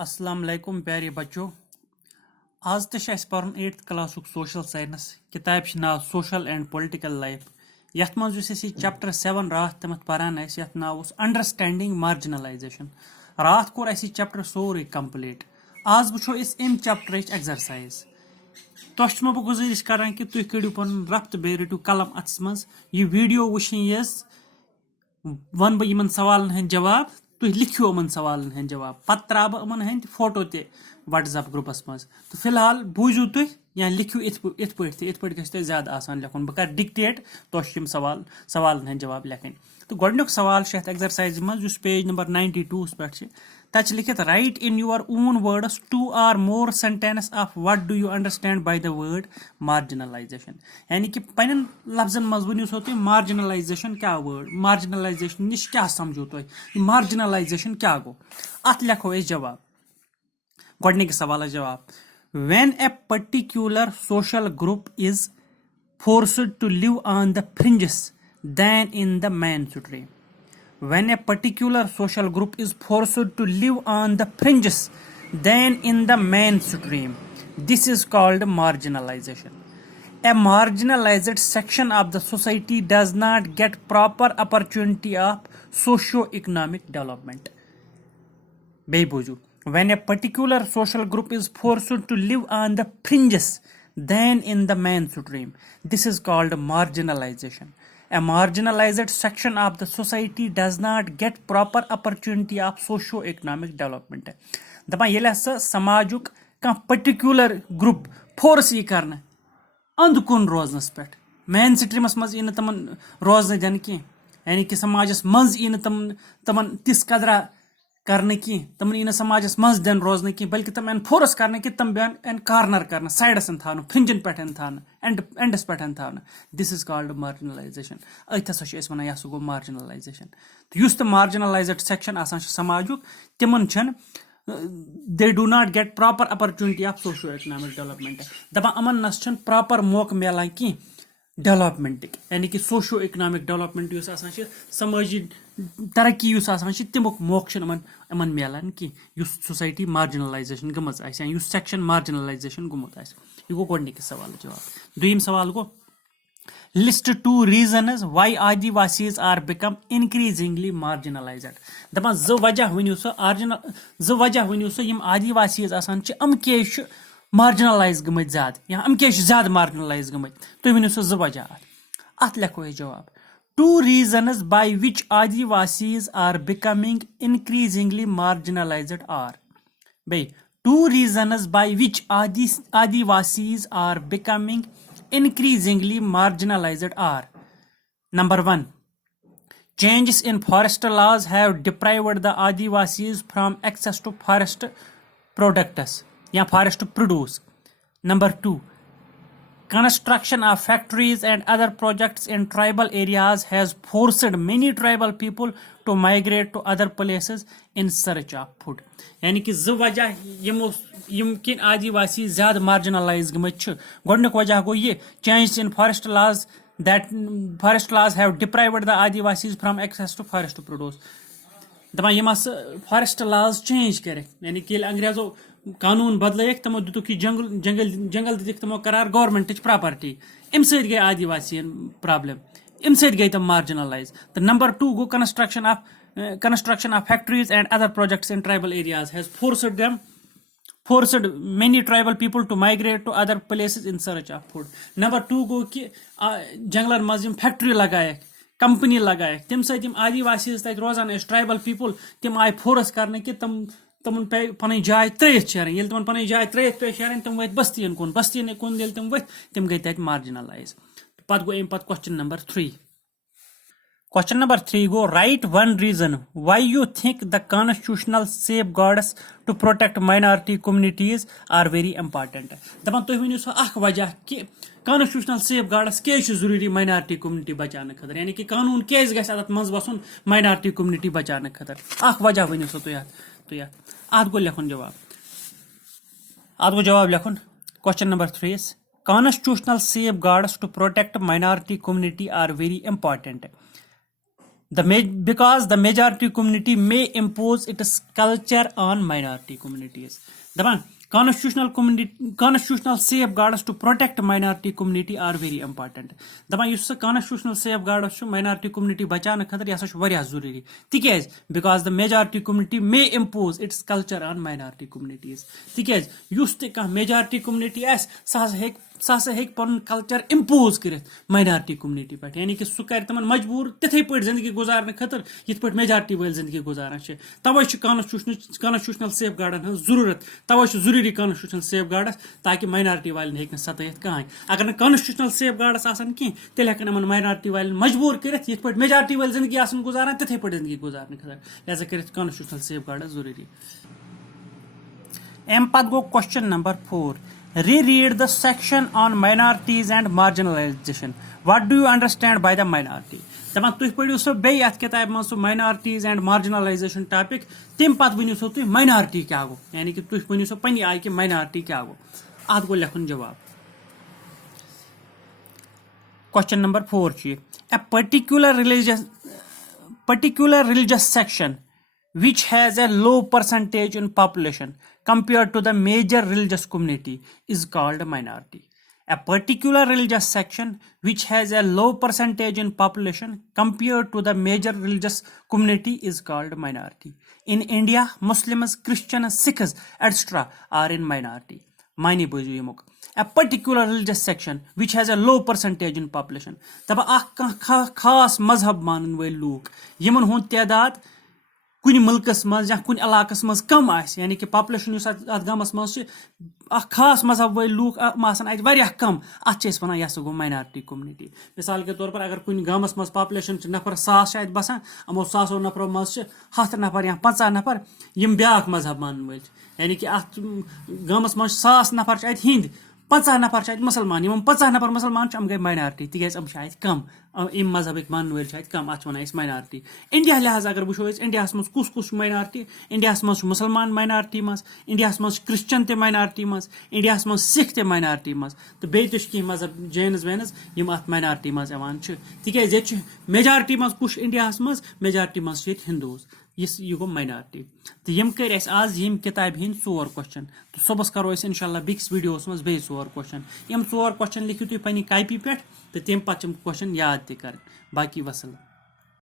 अस्सलाम वालेकुम प्यारे बच्चों। आज तो पर्न 8th क्लास सोशल साइंस किताब नाव सोशल एंड पॉलिटिकल लाइफ यथ मज चैप्टर 7 रात तमत पारान यथ नाव अंडरस्टैंडिंग मार्जिनलाइजेशन। रात कोर चैप्टर सोरे कंप्लीट। आज वो अम चैप्टर एक्सरसाइज तुम बह गुजारिश करान कि तुम कड़ो पन रफ्त बे रटू कलम अथस मज यह वीडियो वुन वन बह इन सवालन हंद जवाब तुम लिखो यमन सवालन हंद जवाब पत् त्रा बह यमन हंद फोटो ते व्हाट्सएप ग्रुपस मज तो फिलहाल बूझू तुम या लिखो इत पे गि ज्यादा आसान लिखुन बह कर डिक्टेट तुम सवालन हंद जवाब लिखन। तो गोडनुक सवाल एक्सरसाइज मज पेज नंबर 92 पे तथ लिखित right in your own words 2 or more sentence of what do you understand by the word marginalisation. यानी कि पन्न लफ्जन मज वनो सो तुम मार्जिनलाइजेशन क्या वर्ड मार्जिनलाइजेशन निश क्या समझो तुम मार्जिनलाइजेशन क्या गो अत लिखो जवाब। गोडनिक सवाल जवाब when a particular social group is forced to live on the fringes than in the mainstream. When a particular social group is forced to live on the fringes than in the mainstream, this is called marginalization. A marginalized section of the society does not get proper opportunity of socio-economic development. Beibuju. When a particular social group is forced to live on the fringes than in the mainstream, this is called marginalization. A marginalized section of the society does not get proper opportunity of socio-economic development. दपा ये हसा समाजुक कह particular group force यह कर अंध कुन रोजनस पे main streams मज इन तमन रोजन दिन कह यानी कि समाजस मज इन तमन तिस कदरा करने की तमन इन समाजस मज दिन रोजन की बल्कि तम फोर्स करने की तम बेन कार्नर कर साइडस थान फ्रिंजन पे थान एंडस पे थान दिस इज कॉल्ड मार्जिनलाइजेशन। अथ हसा वन यह गो मार्जिनलाइजेशन। तो युस मार्जिनलाइज्ड सेक्शन आसान समाजुक तिमन they do not get proper opportunity of socio economic development. दपा अमन नस प्रॉपर मौका मिलान की डेवलपमेंट यानी कि सोशो इकोनॉमिक डेवलपमेंट समाजी तरक्की तमुक मौका मिलान कि सोसाइटी मार्जिनलाइजेशन गम सेक्शन मार्जिनलाइजेशन गुमुत यह गो गोडनिक सवाल जवाब। दुयम सवाल गो list 2 reasons why Adivasis are become increasingly marginalised. दपान जो वजह वनो सो यम आदिवासीज अम के मार्जिनलाइज गमत ज्यादा या अम के ज्यादा मार्जिनलाइज गमत तुम वनो सो जो वजह अत लिखो ये जवाब 2 reasons by which Adivasis are becoming increasingly marginalised are. भाई 2 reasons by which Adivasis are becoming increasingly marginalized are: number 1, changes in forest laws have deprived the Adivasis from access to forest products या forest produce. Number 2, construction of factories and other projects in tribal areas has forced many tribal people to migrate to other places in search of food. यानी कि जो वजह यम किन आदिवासी ज्यादा marginalise गमत गोडनुक वजह गो ये change in forest laws that forest laws have deprived the Adivasis from access to forest produce. दपान यम फॉरेस्ट लॉज चेंज कर यानी कि अंग्रेजों कानून बदल तमो दुतुक जंगल दिख तमो करार गवर्नमेंट प्रॉपर्टी अम सत गई आदिवासी प्रॉब्लम अम सत गई तम मार्जिनलाइज। तो number 2 go construction of factories and other projects in tribal areas has forced many tribal people to migrate to other places in search of food. Number 2 गो कि जंगलन मज फैक्ट्री लगाए कंपनी लगाए तम सम आदिवासी तक रोजान ट्राइबल पीपल तम आय फोर्स करने कि तमन पे पन जाय त्रित शेरन ये तमन पन जाय त्रित पे शेरन तम वत बस्तियन कुन ये तम वत तम गई तत मार्जिनलाइज। पत गो पत question number 3। Question number 3 go write one reason why you think the constitutional safeguards to protect minority communities are very important. दपन तुम वनो सो अख वजह कि constitutional safeguards के जरूरी minority community बचाने खतर यानी कि कानून के गस अत मज वसन minority community बचाने खतर अख वजह वनो सो तुम अत गो लिखुन जवाब लिखुन। Question number 3 is constitutional safeguards to protect minority community are very important. because the majority community may impose its culture on minority communities. Daban constitutional safeguards to protect minority community are very important. Daban yus constitutional safeguards chu minority community bachana khatar yasa chu variya zaruri tikez because the majority community may impose its culture on minority communities. Tikez yus te ka majority community as सह हेक पन culture impose कर minority community पे यानी कि सह कर तमन मजबूर तिथे पे जिंदगी गुजारने खतर यिथ पे मेजॉरिटी वाल जिंदगी गुजारान तवे कॉन्स्टिट्यूशनल सेफ गार्डन हज जरूरत तवे जरूरी कॉन्स्टिट्यूशनल सेफ गार्डस ताकि माइनॉरिटी वाले हेक सतयत कहें अगर न कॉन्स्टिट्यूशनल सेफ गार्डस आसान कहीं तेल हेकन यमन माइनॉरिटी वाले मजबूर कर यिथ पे मेजॉरिटी वाल जिंदगी आसान गुजारान तिथे पे जिंदगी गुजारने खतर लिहाजा कर कॉन्स्टिट्यूशनल सेफ गार्डस जरूरी अम पत गो question number 4. Reread the section on minorities and marginalization. What do you understand by the minority? Daban tuh padiu so be at kitab man so minorities and marginalization topic tim pat veniu so tu minority kya go yani ki tuh veniu so pani ay ki minority kya go aad go lekhun jawab. Question number 4 chi a particular religious section which has a low percentage in population compared to the major religious community is called a minority. A particular religious section which has a low percentage in population compared to the major religious community is called minority. In India, Muslims, Christians, Sikhs, etc. are in minority. Mani boju yemuk. A particular religious section which has a low percentage in population. Taba khas mazhab manan wal luk yeman hund तादाद कुन मुल्कस मज या कुन इलाकस मज कम आसे यानी कि population अत गमस मज खास मजहब वल लूक आसान अत वारिया कम अत वन यह गो माइनॉरिटी कम्युनिटी. मिसाल के तौर पर अगर कुन गमस मज पॉपुलेशन नफर 100 अत बसान अमो 100 नफरों मज 7 नफर या 50 नफर यम ब्याक मजहब मान वल यानी कि अत गमस मज 100 नफर अत हिंद 50 नफर अत मुसलमान यम 50 नफर मुसलमान अम गई माइनॉरिटी तिकेज अम कम इम मजहब मान वल कम अत वन माइनॉरिटी. इंडिया लिहाज अगर वो इंडिया मज कुस माइनॉरिटी इंडिया मज मुसलमान माइनॉरिटी मज इंडिया मज क्रिश्चन ते माइनॉरिटी मज इंडिया मज सिख ते माइनॉरिटी मज तो बे कह मजहब जैनस वैनस यम अत माइनॉरिटी मज तिकेज ये मेजॉरिटी मज कुछ इंडिया मज मेजॉरिटी मज हिंदूज यह गो माइनॉरिटी. तो यम कर आज यम किताब हिंद 4 क्वेश्चन तो सुबह करो इंशाल्लाह बिक्स वीडियोस मज बे 4 क्वेश्चन यम 4 क्वेश्चन लिखियो तुम पन्नी कॉपी पे तो तम पे क्वेश्चन याद कर बाकी वसलम.